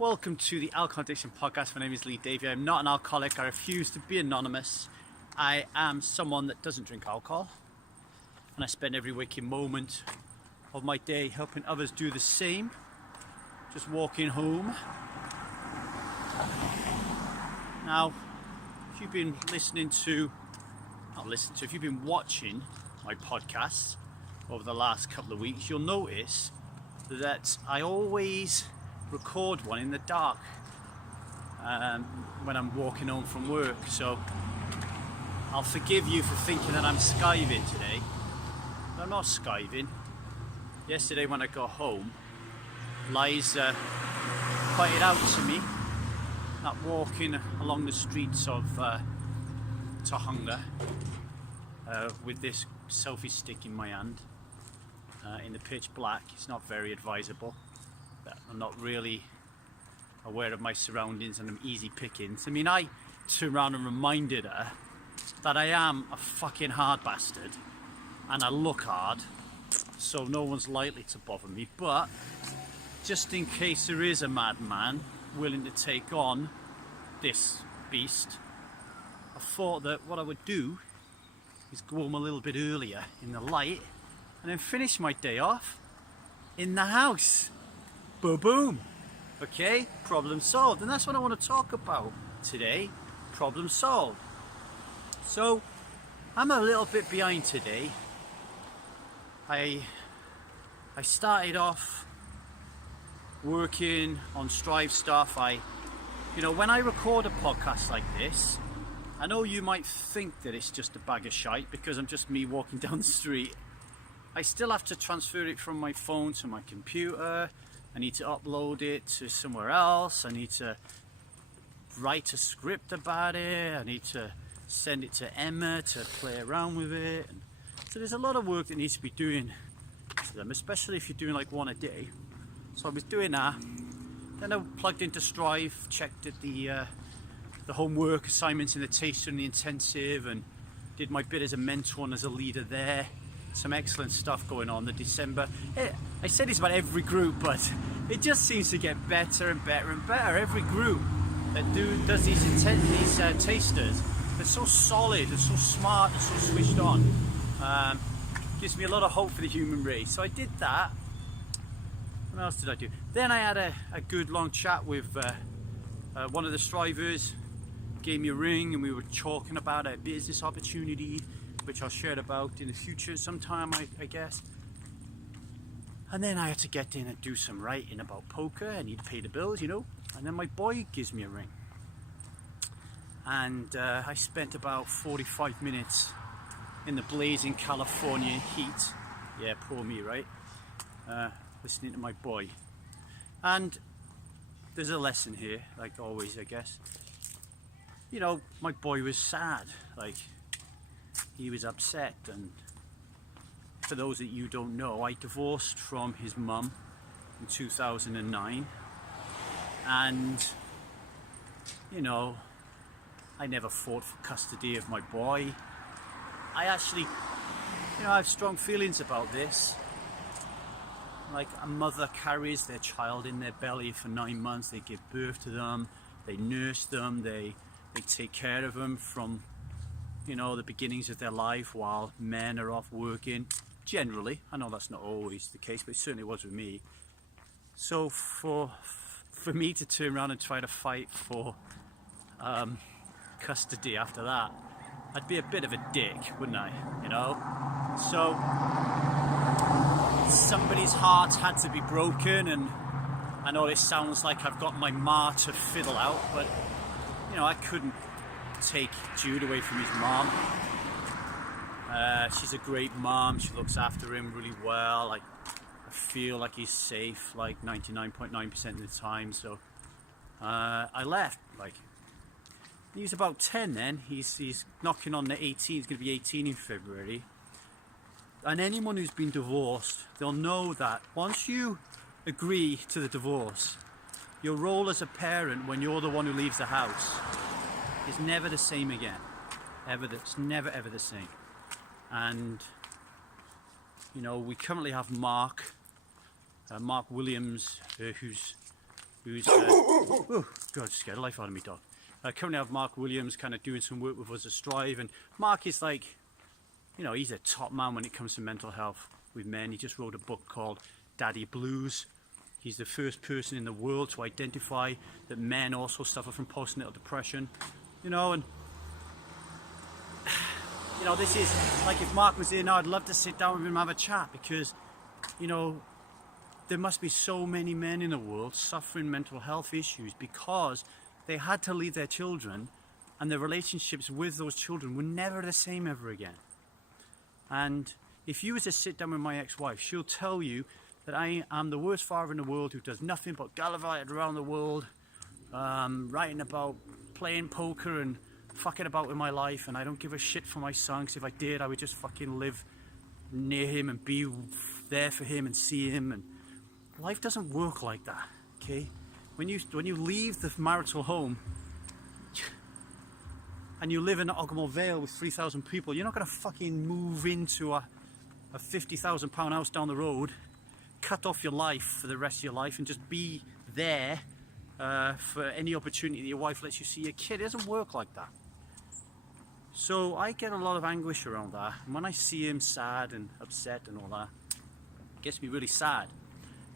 Welcome to the Alcohol Addiction Podcast. My name is Lee Davey. I'm not an alcoholic. I refuse to be anonymous. I am someone that doesn't drink alcohol, and I spend every waking moment of my day helping others do the same. Just walking home. Now, if you've been if you've been watching my podcasts over the last couple of weeks, you'll notice that I always record one in the dark when I'm walking home from work. So I'll forgive you for thinking that I'm skiving today. But I'm not skiving. Yesterday when I got home, Liza pointed out to me that walking along the streets of Tahunga with this selfie stick in my hand in the pitch black is not very advisable. I'm not really aware of my surroundings and I'm easy pickings. I mean, I turned around and reminded her that I am a fucking hard bastard and I look hard, so no one's likely to bother me. But just in case there is a madman willing to take on this beast, I thought that what I would do is go home a little bit earlier in the light and then finish my day off in the house. Boom, boom. Okay, problem solved. And that's what I want to talk about today. Problem solved. So, I'm a little bit behind today. I started off working on Strive stuff. When I record a podcast like this, I know you might think that it's just a bag of shite because I'm just me walking down the street. I still have to transfer it from my phone to my computer. I need to upload it to somewhere else. I need to write a script about it. I need to send it to Emma to play around with it. And so there's a lot of work that needs to be doing to them, especially if you're doing like one a day. So I was doing that. Then I plugged into Strive, checked at the homework assignments in the taster and the intensive, and did my bit as a mentor and as a leader there. Some excellent stuff going on. The December, I say this about every group, but it just seems to get better and better and better. Every group that does these tasters, they're so solid, they're so smart, they're so switched on. Gives me a lot of hope for the human race. So I did that. What else did I do? Then I had a good long chat with one of the strivers. Gave me a ring and we were talking about a business opportunity, which I'll share about in the future sometime, I guess. And then I had to get in and do some writing about poker. I need to pay the bills, And then my boy gives me a ring. And I spent about 45 minutes in the blazing California heat. Yeah, poor me, right? Listening to my boy. And there's a lesson here, like always, I guess. My boy was sad. He was upset, and for those that you don't know, I divorced from his mum in 2009, and I never fought for custody of my boy. I actually, I have strong feelings about this. Like, a mother carries their child in their belly for 9 months, they give birth to them, they nurse them, they take care of them from the beginnings of their life while men are off working. Generally, I know that's not always the case, but it certainly was with me. So for me to turn around and try to fight for custody after that, I'd be a bit of a dick, wouldn't I? So somebody's heart had to be broken, and I know this sounds like I've got my ma to fiddle out, but I couldn't take Jude away from his mom. She's a great mom. She looks after him really well. I feel like he's safe, like 99.9% of the time. So I left. He was about 10 then. He's knocking on the 18. He's going to be 18 in February. And anyone who's been divorced, they'll know that once you agree to the divorce, your role as a parent when you're the one who leaves the house is never the same again. It's never ever the same. And we currently have Mark Williams, who's who's oh God, scared the life out of me, dog. Currently I have Mark Williams kind of doing some work with us at Strive, and Mark is like, you know, he's a top man when it comes to mental health with men. He just wrote a book called Daddy Blues. He's the first person in the world to identify that men also suffer from postnatal depression, you know, and you know, this is like, if Mark was here now, I'd love to sit down with him and have a chat, because, you know, there must be so many men in the world suffering mental health issues because they had to leave their children, and their relationships with those children were never the same ever again. And if you were to sit down with my ex-wife, she'll tell you that I am the worst father in the world who does nothing but gallivant around the world, writing about playing poker and fucking about with my life, and I don't give a shit for my son, because if I did, I would just fucking live near him and be there for him and see him. And life doesn't work like that, okay? When you leave the marital home and you live in Ogmore Vale with 3,000 people, you're not going to fucking move into a £50,000 house down the road, cut off your life for the rest of your life, and just be there for any opportunity that your wife lets you see your kid. It doesn't work like that. So I get a lot of anguish around that, and when I see him sad and upset and all that, it gets me really sad,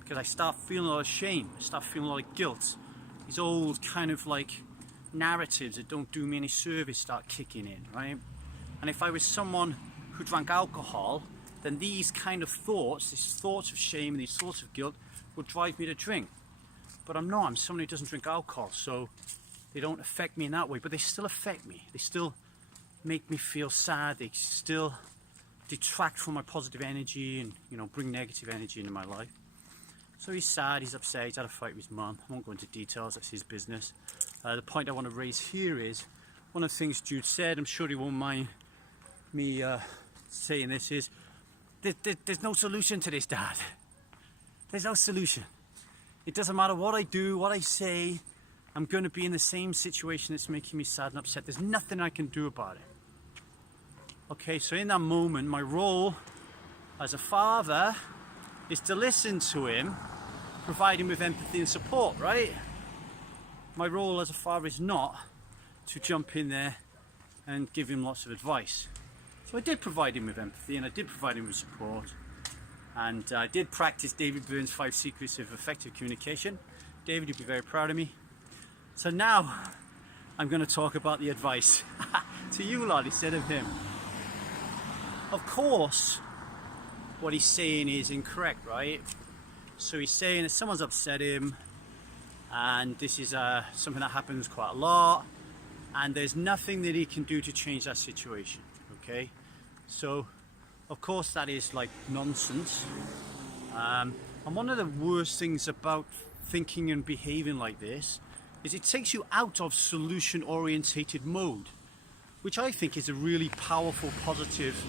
because I start feeling a lot of shame, I start feeling a lot of guilt. These old kind of like narratives that don't do me any service start kicking in, right? And if I was someone who drank alcohol, then these kind of thoughts, these thoughts of shame and these thoughts of guilt would drive me to drink. But I'm not, I'm someone who doesn't drink alcohol, so they don't affect me in that way, but they still affect me. They still make me feel sad, they still detract from my positive energy and, you know, bring negative energy into my life. So he's sad, he's upset, he's had a fight with his mum. I won't go into details, that's his business. The point I want to raise here is, one of the things Jude said, I'm sure he won't mind me saying this, is there's no solution to this, Dad. There's no solution. It doesn't matter what I do, what I say, I'm going to be in the same situation that's making me sad and upset. There's nothing I can do about it. Okay, so in that moment, my role as a father is to listen to him, provide him with empathy and support, right? My role as a father is not to jump in there and give him lots of advice. So I did provide him with empathy, and I did provide him with support, and I did practice David Byrne's 5 Secrets of Effective Communication. David, you'd be very proud of me. So now I'm going to talk about the advice to you lot instead of him. Of course, what he's saying is incorrect, right? So he's saying that someone's upset him, and this is something that happens quite a lot, and there's nothing that he can do to change that situation, okay? So of course that is like nonsense, and one of the worst things about thinking and behaving like this is it takes you out of solution orientated mode, which I think is a really powerful, positive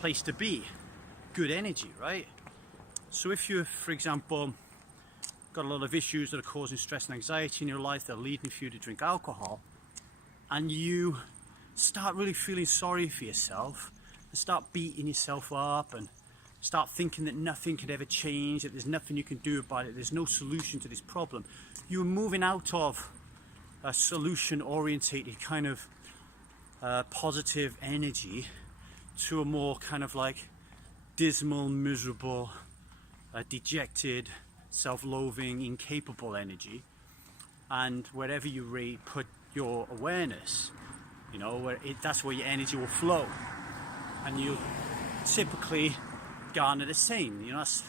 place to be. Good energy, right? So if you, for example, got a lot of issues that are causing stress and anxiety in your life that are leading for you to drink alcohol, and you start really feeling sorry for yourself and start beating yourself up and start thinking that nothing could ever change, that there's nothing you can do about it, there's no solution to this problem, you're moving out of a solution orientated kind of positive energy to a more kind of like dismal, miserable, dejected, self-loathing, incapable energy. And wherever you put your awareness, you know, that's where your energy will flow, and you'll typically garner the same. You know, that's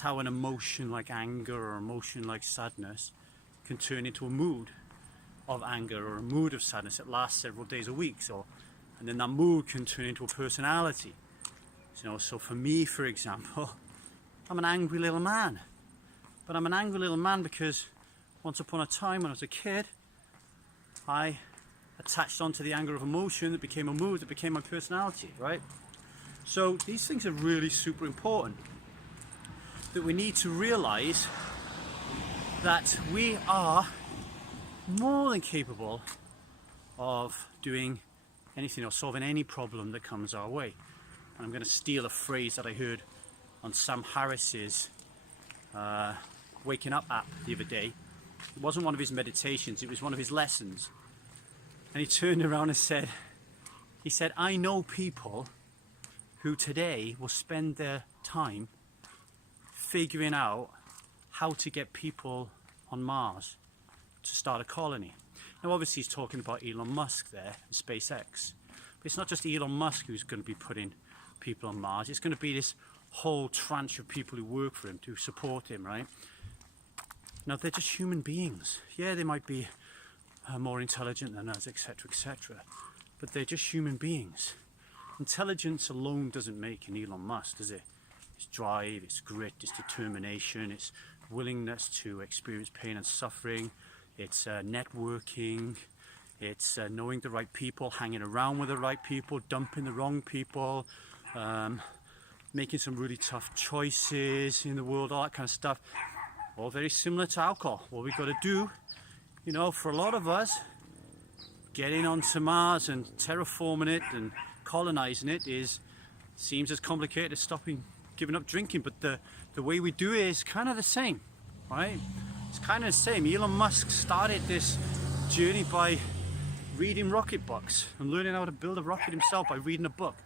how an emotion like anger or emotion like sadness can turn into a mood of anger or a mood of sadness that lasts several days or weeks, and then that mood can turn into a personality. You know, so for me, for example, I'm an angry little man, but I'm an angry little man because once upon a time when I was a kid, I attached onto the anger of emotion that became a mood that became my personality, right? So these things are really super important, that we need to realize that we are more than capable of doing anything or solving any problem that comes our way. And I'm going to steal a phrase that I heard on Sam Harris's waking up app the other day. It wasn't one of his meditations, it was one of his lessons. And he turned around and said, I know people who today will spend their time figuring out how to get people on Mars to start a colony. Now obviously he's talking about Elon Musk there and SpaceX. But it's not just Elon Musk who's going to be putting people on Mars. It's going to be this whole tranche of people who work for him, to support him, right? Now they're just human beings. Yeah, they might be more intelligent than us, etc., etc. But they're just human beings. Intelligence alone doesn't make an Elon Musk, does it? It's drive, it's grit, it's determination, it's willingness to experience pain and suffering, it's networking, it's knowing the right people, hanging around with the right people, dumping the wrong people, making some really tough choices in the world, all that kind of stuff. All very similar to alcohol. What we've got to do, you know, for a lot of us, getting onto Mars and terraforming it and colonizing it seems as complicated as giving up drinking, but the way we do it is kind of the same, right? It's kind of the same. Elon Musk started this journey by reading rocket books and learning how to build a rocket himself by reading a book.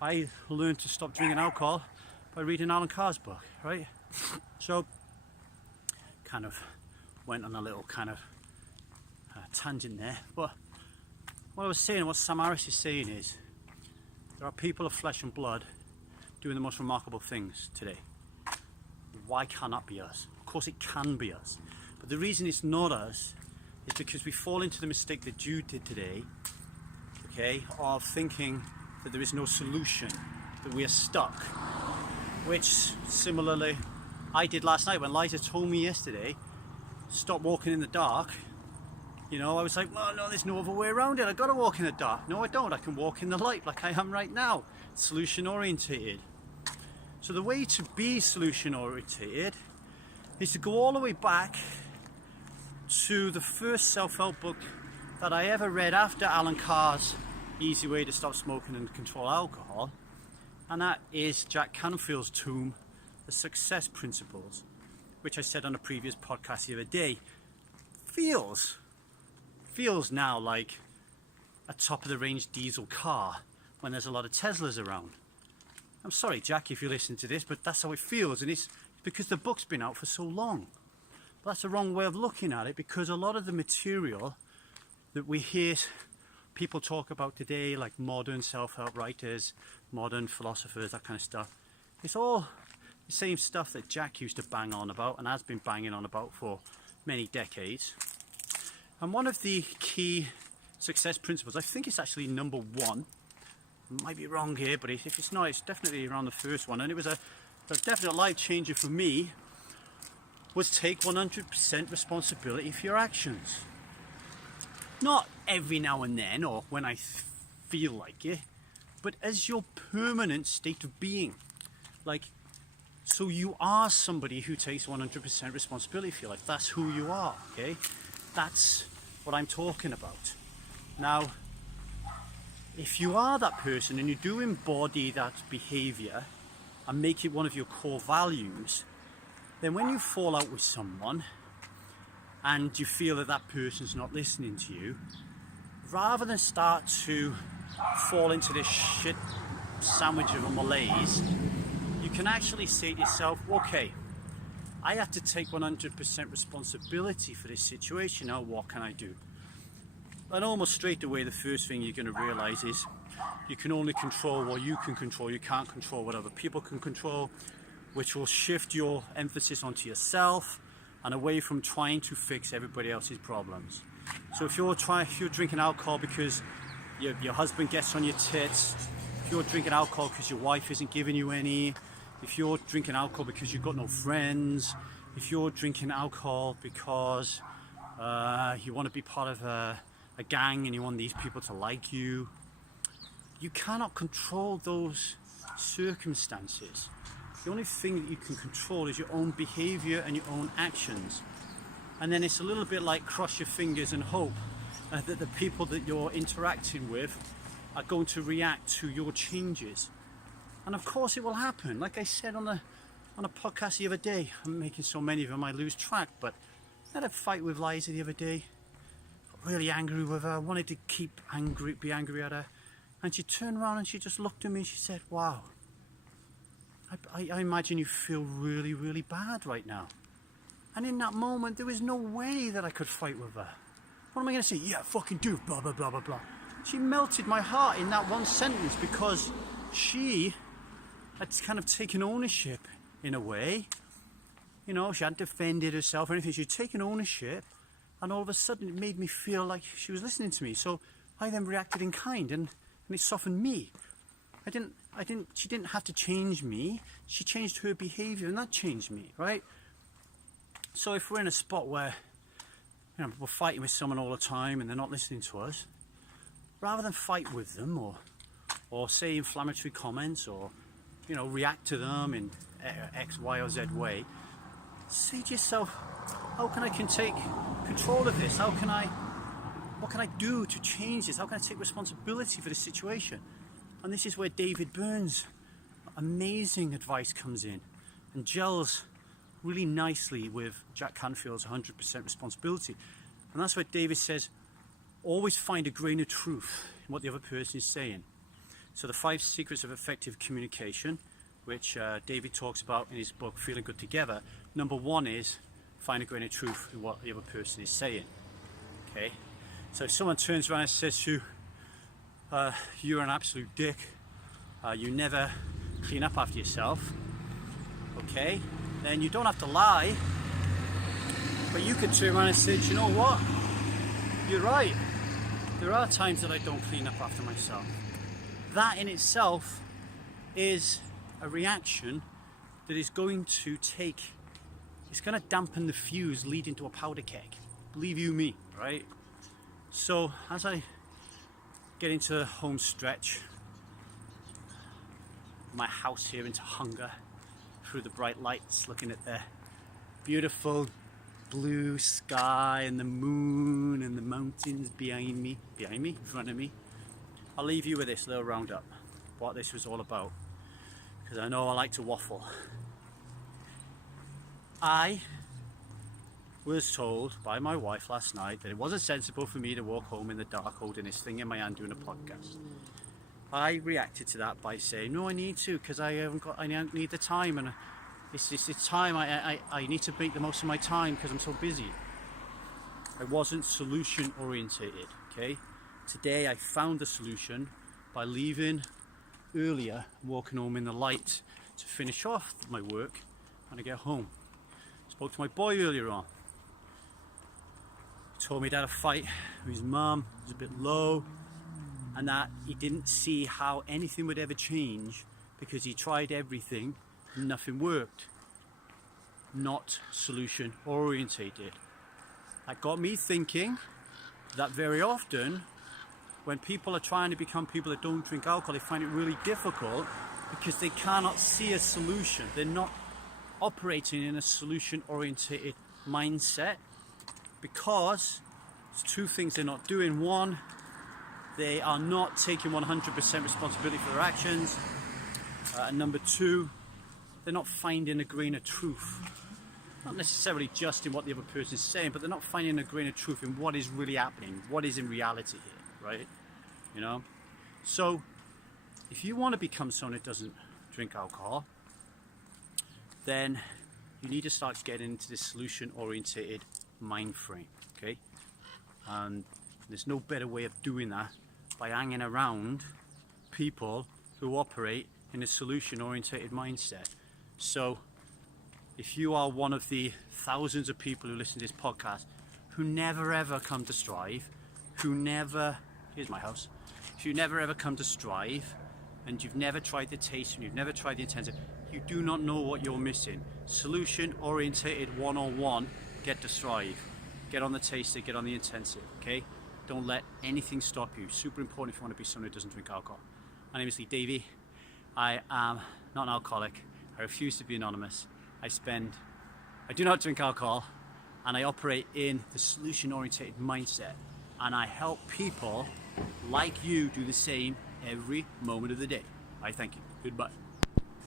I learned to stop drinking alcohol by reading Alan Carr's book, right? So kind of went on a little kind of tangent there, but what I was saying, what Sam Harris is saying is there are people of flesh and blood doing the most remarkable things today. Why can't that be us? Of course it can be us, but the reason it's not us is because we fall into the mistake that Jude did today, okay, of thinking that there is no solution, that we are stuck, which similarly I did last night when Liza told me yesterday, stop walking in the dark. You know, I was like, well, no, there's no other way around it. I've got to walk in the dark. No, I don't. I can walk in the light like I am right now. Solution orientated. So the way to be solution orientated is to go all the way back to the first self-help book that I ever read after Alan Carr's Easy Way to Stop Smoking and Control Alcohol, and that is Jack Canfield's tome, The Success Principles, which I said on a previous podcast the other day, feels now like a top-of-the-range diesel car when there's a lot of Teslas around. I'm sorry, Jack, if you listen to this, but that's how it feels, and it's because the book's been out for so long. But that's the wrong way of looking at it, because a lot of the material that we hear people talk about today, like modern self-help writers, modern philosophers, that kind of stuff, it's all the same stuff that Jack used to bang on about and has been banging on about for many decades. And one of the key success principles, I think it's actually number one, I might be wrong here, but if it's not, it's definitely around the first one, and it was a definite life changer for me, was take 100% responsibility for your actions. Not every now and then or when I feel like it, but as your permanent state of being. Like, so you are somebody who takes 100% responsibility for your life. That's who you are, okay? That's what I'm talking about. Now, if you are that person and you do embody that behavior and make it one of your core values, then when you fall out with someone and you feel that that person's not listening to you, rather than start to fall into this shit sandwich of a malaise, you can actually say to yourself, okay, I have to take 100% responsibility for this situation. Now what can I do? And almost straight away, the first thing you're going to realize is you can only control what you can control. You can't control what other people can control, which will shift your emphasis onto yourself and away from trying to fix everybody else's problems. So if you're drinking alcohol because your husband gets on your tits, if you're drinking alcohol because your wife isn't giving you any, if you're drinking alcohol because you've got no friends, if you're drinking alcohol because you want to be part of a gang and you want these people to like you, you cannot control those circumstances. The only thing that you can control is your own behavior and your own actions. And then it's a little bit like cross your fingers and hope that the people that you're interacting with are going to react to your changes. And of course it will happen. Like I said on on a podcast the other day. I'm making so many of them I lose track, but I had a fight with Liza the other day. Got really angry with her. I wanted to be angry at her. And she turned around and she just looked at me and she said, wow, I imagine you feel really, really bad right now. And in that moment, there was no way that I could fight with her. What am I going to say? Yeah, fucking do, blah, blah, blah, blah, blah. She melted my heart in that one sentence because she had kind of taken ownership in a way. You know, she hadn't defended herself or anything. She'd taken ownership, and all of a sudden it made me feel like she was listening to me. So I then reacted in kind, and it softened me. She didn't have to change me. She changed her behavior, and that changed me, right? So if we're in a spot where, you know, we're fighting with someone all the time and they're not listening to us, rather than fight with them or say inflammatory comments or, you know, react to them in X, Y, or Z way, say to yourself, how can I take control of this? What can I do to change this? How can I take responsibility for the situation? And this is where David Byrne's amazing advice comes in and gels really nicely with Jack Canfield's 100% responsibility. And that's where David says, always find a grain of truth in what the other person is saying. So the 5 secrets of effective communication, which David talks about in his book, Feeling Good Together. Number 1 is find a grain of truth in what the other person is saying. Okay? So if someone turns around and says to you, you're an absolute dick, you never clean up after yourself, okay, then you don't have to lie, but you could turn around and say, you know what, you're right, there are times that I don't clean up after myself. That in itself is a reaction that is going to it's going to dampen the fuse leading to a powder keg, believe you me, right? So as I get into the home stretch, my house here into hunger, through the bright lights, looking at the beautiful blue sky and the moon and the mountains behind me, in front of me. I'll leave you with this little roundup, what this was all about, because I know I like to waffle. I was told by my wife last night that it wasn't sensible for me to walk home in the dark holding this thing in my hand doing a podcast. I reacted to that by saying, no, I need to, because I need the time, and it's time, I need to make the most of my time because I'm so busy. I wasn't solution orientated, okay? Today I found the solution by leaving earlier and walking home in the light to finish off my work when I get home. Spoke to my boy earlier on. He told me he had a fight with his mum, he was a bit low, and that he didn't see how anything would ever change because he tried everything and nothing worked. Not solution orientated. That got me thinking that very often when people are trying to become people that don't drink alcohol, they find it really difficult because they cannot see a solution. They're not operating in a solution orientated mindset because there's 2 things they're not doing. 1, they are not taking 100% responsibility for their actions. And number 2, they're not finding a grain of truth. Not necessarily just in what the other person is saying, but they're not finding a grain of truth in what is really happening, what is in reality here, right? You know? So, if you want to become someone that doesn't drink alcohol, then you need to start getting into this solution-orientated mind frame, okay? And there's no better way of doing that by hanging around people who operate in a solution-orientated mindset. So if you are one of the thousands of people who listen to this podcast who never ever come to strive, here's my house, if you never ever come to strive and you've never tried the taste and you've never tried the intensive, you do not know what you're missing. Solution-orientated 101, get to strive. Get on the taster, get on the intensive, okay? Don't let anything stop you. Super important if you want to be someone who doesn't drink alcohol. My name is Lee Davey. I am not an alcoholic. I refuse to be anonymous. I do not drink alcohol, and I operate in the solution-oriented mindset. And I help people like you do the same every moment of the day. I thank you. Goodbye.